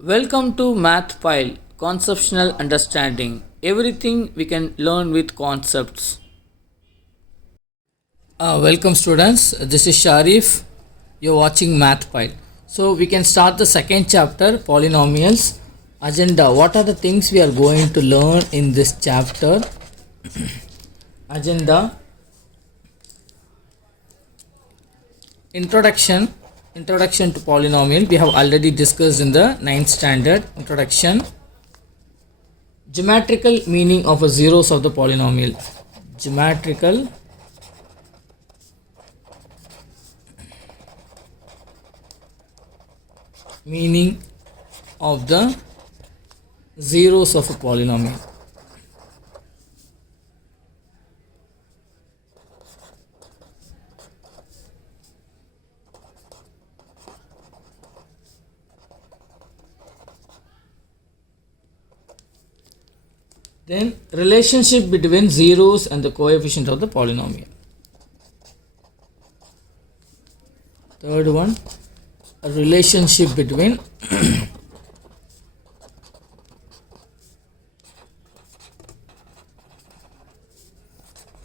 Welcome to Math Pile Conceptual Understanding. Everything we can learn with concepts. Welcome, students. This is Sharif. You're watching Math Pile. So, we can start the second chapter, Polynomials. Agenda. What are the things we are going to learn in this chapter? Agenda. Introduction to polynomial. We have already discussed in the 9th standard. Introduction. Geometrical meaning of a zeros of the polynomial. Geometrical meaning of the zeros of a polynomial. Then relationship between zeros and the coefficient of the polynomial. Third one, a relationship between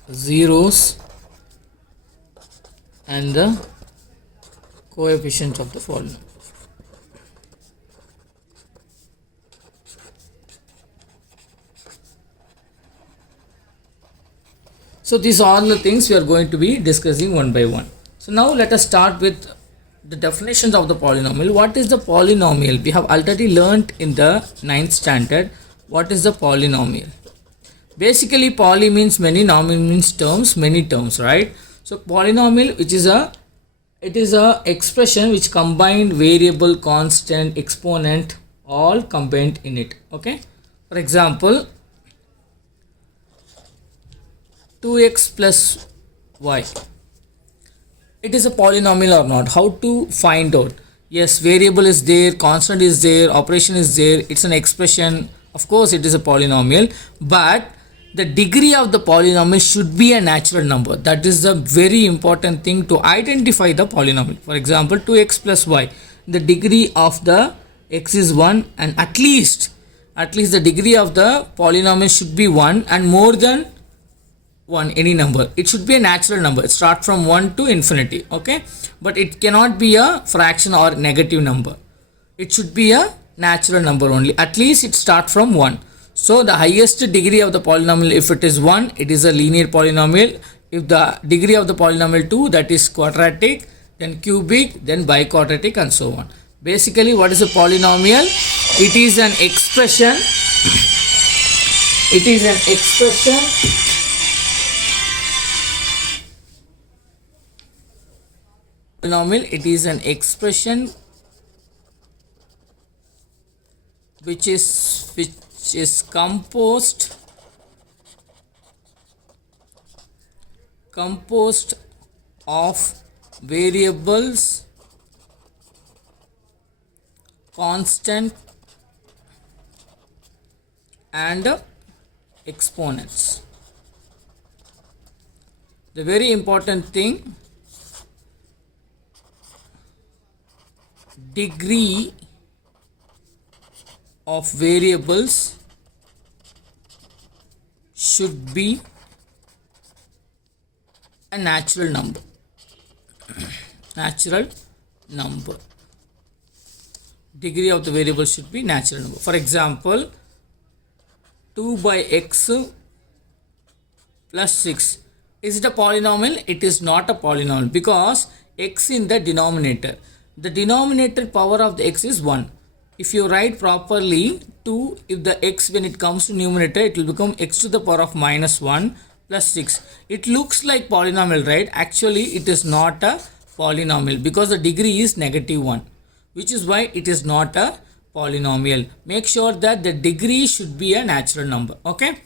zeros and the coefficient of the polynomial. So these are all the things we are going to be discussing one by one. So now let us start with the definitions of the polynomial. What is the polynomial? We have already learnt in the 9th standard. What is the polynomial? Basically, poly means many, nominal means terms, many terms, right? So polynomial, which is a expression which combined variable, constant, exponent, all combined in it. Okay. For example, 2x plus y. It is a polynomial or not? How to find out? Yes, variable is there, constant is there, operation is there. It's an expression. Of course, it is a polynomial, but the degree of the polynomial should be a natural number. That is the very important thing to identify the polynomial. For example, 2x plus y. The degree of the x is 1, and at least the degree of the polynomial should be 1 and more than 1, any number. It should be a natural number. It starts from 1 to infinity. Okay, but it cannot be a fraction or negative number. It should be a natural number only. At least it starts from 1. So the highest degree of the polynomial, if it is 1, it is a linear polynomial. If the degree of the polynomial 2, that is quadratic, then cubic, then biquadratic, and so on. Basically, what is a polynomial? It is an expression. It is an expression polynomial. It is an expression which is composed of variables, constant, and exponents. The very important thing, degree of variables should be a natural number. Natural number. Degree of the variable should be natural number. For example, 2 by x plus 6. Is it a polynomial? It is not a polynomial because x in the denominator. The denominator power of the x is 1. If you write properly 2, if the x, when it comes to numerator, it will become x to the power of minus 1 plus 6. It looks like polynomial, right? Actually, it is not a polynomial because the degree is -1, which is why it is not a polynomial. Make sure that the degree should be a natural number. Okay,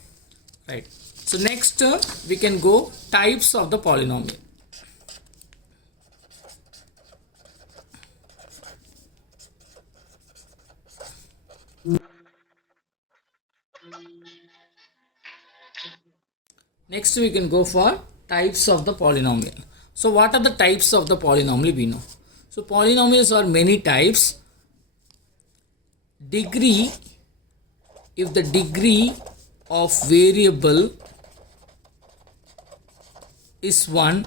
right. So next we can go types of the polynomial. Next we can go for types of the polynomial. So what are the types of the polynomial we know? So polynomials are many types. degree, if the degree of variable is 1,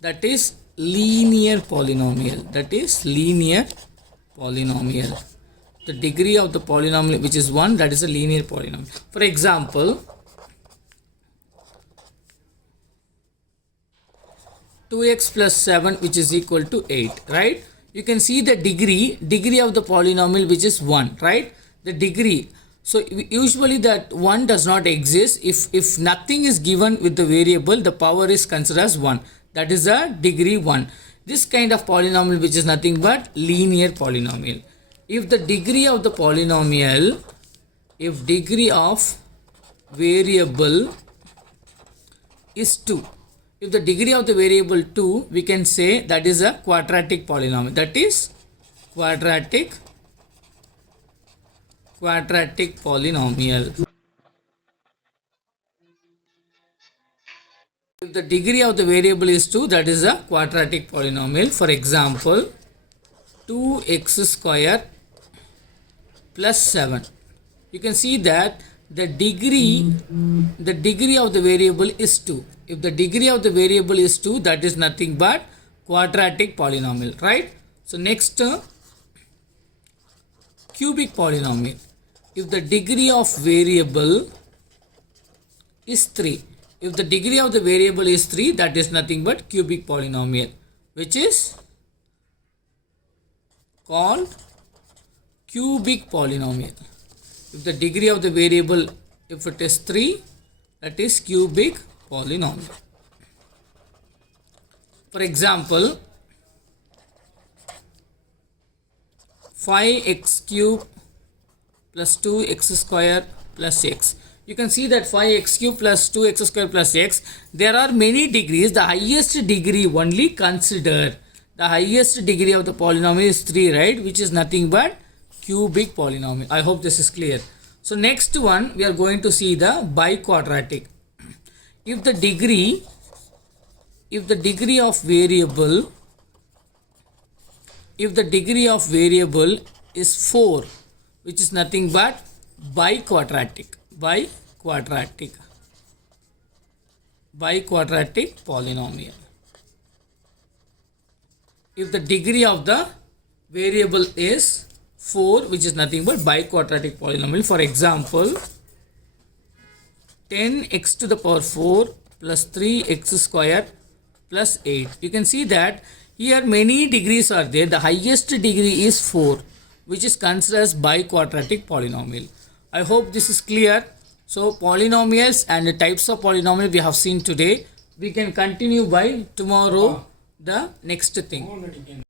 that is linear polynomial. That is linear polynomial. The degree of the polynomial which is 1, that is a linear polynomial. For example, 2x plus 7 which is equal to 8, right? You can see the degree of the polynomial which is 1, right? The degree. So usually that 1 does not exist. If nothing is given with the variable, the power is considered as 1. That is a degree 1. This kind of polynomial which is nothing but linear polynomial. If the degree of the polynomial, if degree of variable is 2, if the degree of the variable 2, we can say that is a quadratic polynomial. That is quadratic polynomial. If the degree of the variable is 2, that is a quadratic polynomial. For example, 2x square plus 7. You can see that the degree of the variable is 2. If the degree of the variable is 2, that is nothing but quadratic polynomial, right? So next, cubic polynomial. If the degree of variable is 3, if the degree of the variable is 3, that is nothing but cubic polynomial, which is called cubic polynomial. If the degree of the variable, if it is 3, that is cubic polynomial. For example, 5x cube plus 2x square plus x. You can see that 5x cube plus 2x square plus x, there are many degrees. The highest degree only consider. The highest degree of the polynomial is 3, right? Which is nothing but cubic polynomial. I hope this is clear. So next one, we are going to see the biquadratic. If the degree of variable, is 4, which is nothing but biquadratic polynomial. If the degree of the variable is 4, which is nothing but biquadratic polynomial. For example, 10x to the power 4 plus 3x square plus 8. You can see that here many degrees are there. The highest degree is 4, which is considered as biquadratic polynomial. I hope this is clear. So polynomials and the types of polynomial we have seen today. We can continue by tomorrow the next thing.